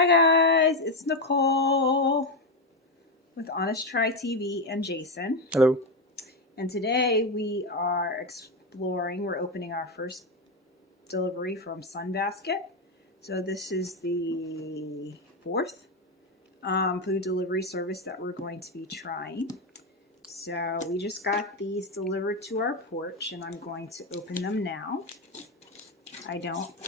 Hi guys, it's Nicole with Honest Try TV and Jason. Hello. And today we are we're opening our first delivery from Sunbasket. So this is the fourth food delivery service that we're going to be trying. So we just got these delivered to our porch and I'm going to open them now.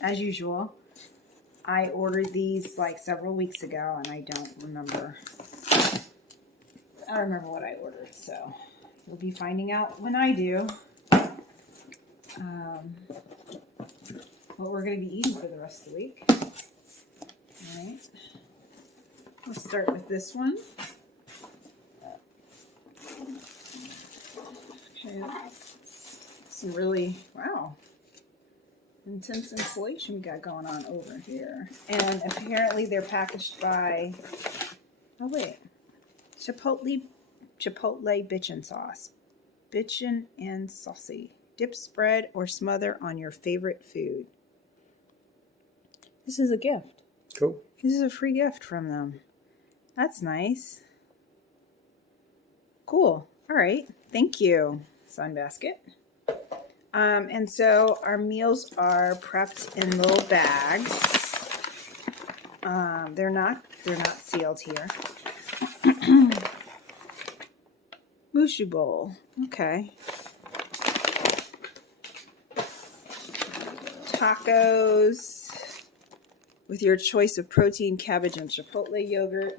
As usual, I ordered these like several weeks ago and I don't remember what I ordered, so you'll be finding out when I do what we're going to be eating for the rest of the week. All right, let's start with this one. Okay, some really, wow, intense insulation we got going on over here. And apparently they're packaged by, oh wait, Chipotle bitchin' sauce. Bitchin' and saucy. Dip, spread, or smother on your favorite food. This is a gift. Cool. This is a free gift from them. That's nice. Cool. All right. Thank you, Sunbasket. And so our meals are prepped in little bags. They're not sealed here. Mushu bowl. Okay. Tacos with your choice of protein, cabbage, and chipotle yogurt.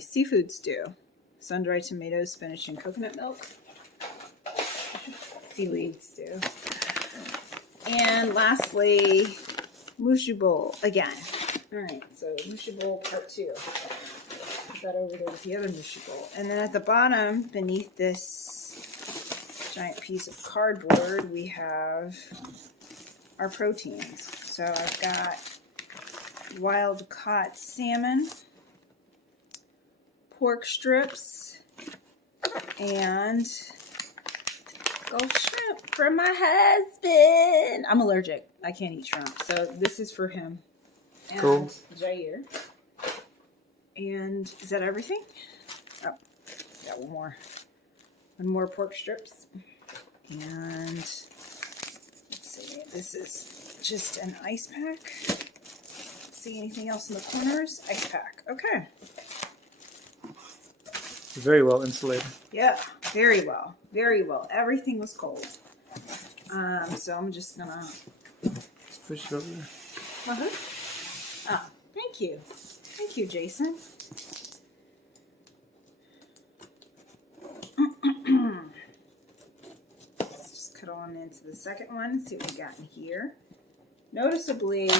Seafood stew. Sun-dried tomatoes, spinach, and coconut milk. Seaweed stew. And lastly, mushu bowl again. All right, so mushu bowl part 2. Put that over there with the other mushu bowl. And then at the bottom, beneath this giant piece of cardboard, we have our proteins. So I've got wild caught salmon, pork strips, and Gulf shrimp for my husband. I'm allergic. I can't eat shrimp. So this is for him and cool. Jair. And is that everything? Oh, got one more. One more pork strips. And let's see. This is just an ice pack. See anything else in the corners? Ice pack. Okay. Very well insulated. Yeah, very well. Very well. Everything was cold. So I'm just gonna push it over there. Oh, thank you. Thank you, Jason. Let's just cut on into the second one. See what we got in here. Noticeably,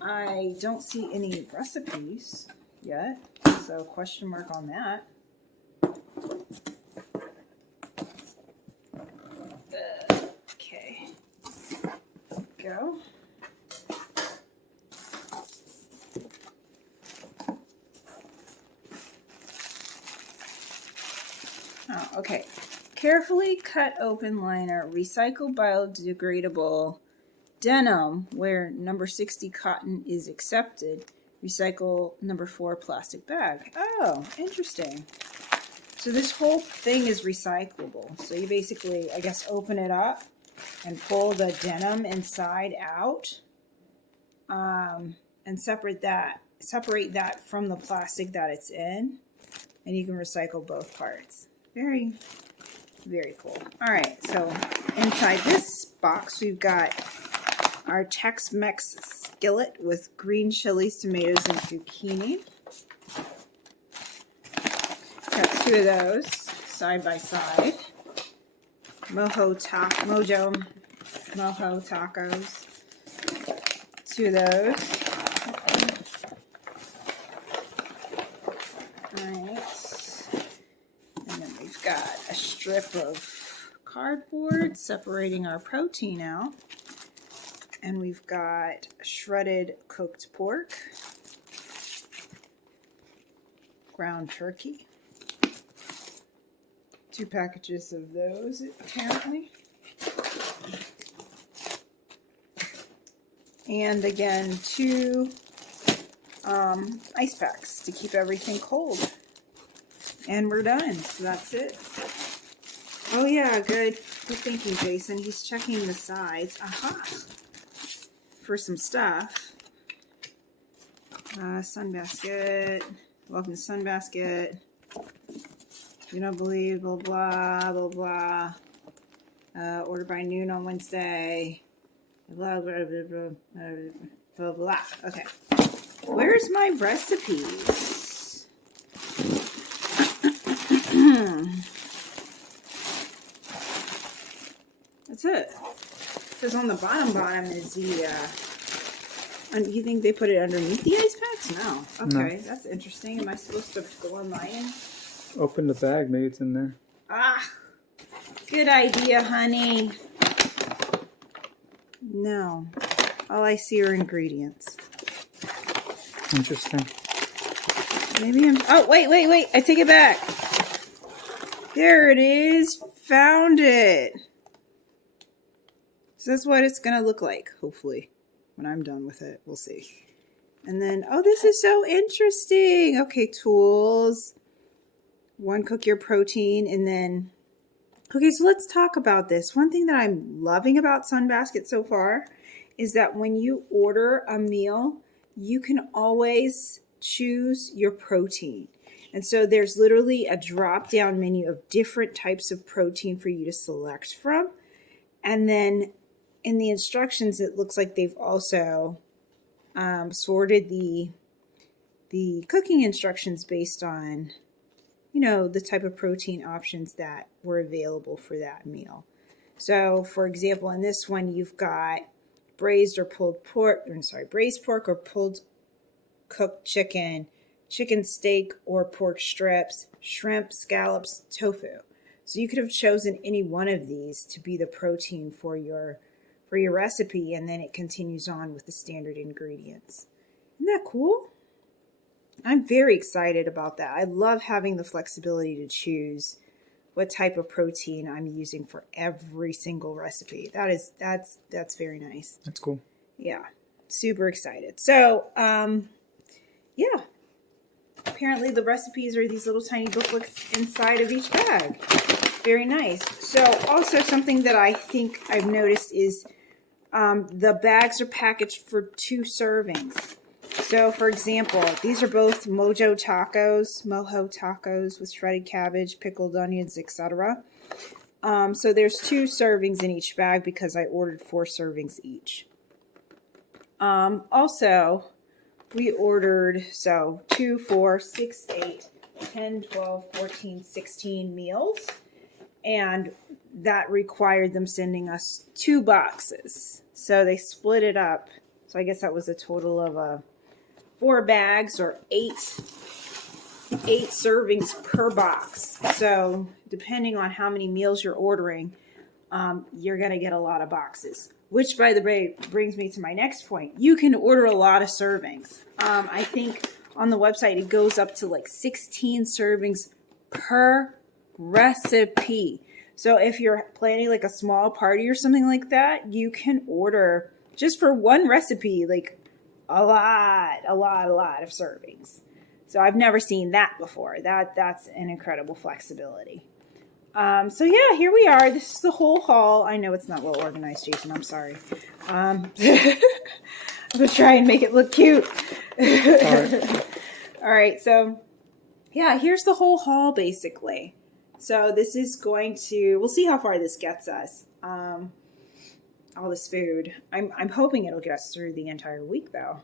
I don't see any recipes yet, so question mark on that. Okay, go. Oh, okay. Carefully cut open liner, recycle biodegradable denim where number 60 cotton is accepted. Recycle number 4 plastic bag. Oh, interesting. So this whole thing is recyclable. So you basically, I guess, open it up and pull the denim inside out, and separate that from the plastic that it's in, and you can recycle both parts. Very, very cool. All right, so inside this box we've got our Tex-Mex skillet with green chilies, tomatoes, and zucchini. Got 2 of those side by side. Mojo tacos. 2 of those. Alright. And then we've got a strip of cardboard separating our protein out. And we've got shredded cooked pork, ground turkey, 2 packages of those, apparently. And again, 2 ice packs to keep everything cold. And we're done. So that's it. Oh yeah, good. Good thinking, Jason. He's checking the sides. Aha! For some stuff. Sunbasket. Welcome to Sunbasket. You don't believe, blah, blah, blah, blah. Order by noon on Wednesday. Blah, blah, blah, blah, blah, blah, blah. Okay. Where's my recipes? That's it. Because on the bottom is the, you think they put it underneath the ice packs? No. Okay, no. That's interesting. Am I supposed to go online? Open the bag, maybe it's in there. Ah, good idea, honey. No. All I see are ingredients. Interesting. Maybe I'm... Oh, wait. I take it back. There it is. Found it. So that's what it's going to look like, hopefully, when I'm done with it. We'll see. And then, oh, this is so interesting. Okay, tools. 1, cook your protein, and then... Okay, so let's talk about this. One thing that I'm loving about Sunbasket so far is that when you order a meal, you can always choose your protein. And so there's literally a drop-down menu of different types of protein for you to select from. And then in the instructions, it looks like they've also sorted the cooking instructions based on, you know, the type of protein options that were available for that meal. So, for example, in this one, you've got braised pork or pulled cooked chicken, chicken steak or pork strips, shrimp, scallops, tofu. So you could have chosen any one of these to be the protein for your recipe, and then it continues on with the standard ingredients. Isn't that cool? I'm very excited about that. I love having the flexibility to choose what type of protein I'm using for every single recipe. That's very nice. That's cool. Yeah, super excited. So, yeah. Apparently the recipes are these little tiny booklets inside of each bag. Very nice. So also something that I think I've noticed is the bags are packaged for 2 servings. So, for example, these are both mojo tacos with shredded cabbage, pickled onions, etc. So there's 2 servings in each bag because I ordered 4 servings each. Also, we ordered, 2, 4, 6, 8, 10, 12, 14, 16 meals. And that required them sending us 2 boxes. So they split it up. So I guess that was a total of 4 bags or 8 servings per box. So depending on how many meals you're ordering, you're going to get a lot of boxes. Which, by the way, brings me to my next point. You can order a lot of servings. I think on the website it goes up to like 16 servings per recipe. So if you're planning like a small party or something like that, you can order just for one recipe like a lot of servings. So I've never seen that before. That's an incredible flexibility. So yeah, here we are. This is the whole haul. I know it's not well organized, Jason. I'm sorry. I'm gonna try and make it look cute. All right. So yeah, here's the whole haul basically. So this is going to, we'll see how far this gets us. All this food. I'm hoping it'll get us through the entire week though.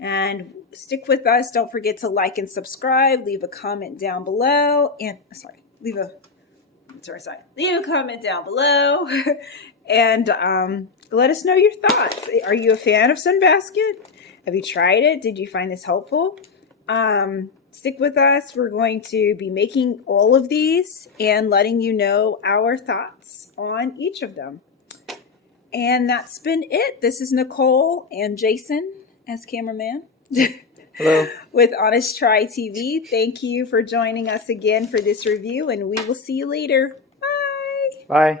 And stick with us. Don't forget to like and subscribe. Leave a comment down below. And leave a comment down below. And let us know your thoughts. Are you a fan of Sunbasket? Have you tried it? Did you find this helpful? Stick with us. We're going to be making all of these and letting you know our thoughts on each of them. And that's been it. This is Nicole and Jason as cameraman. Hello. with Honest Try TV. Thank you for joining us again for this review, and we will see you later. Bye. Bye.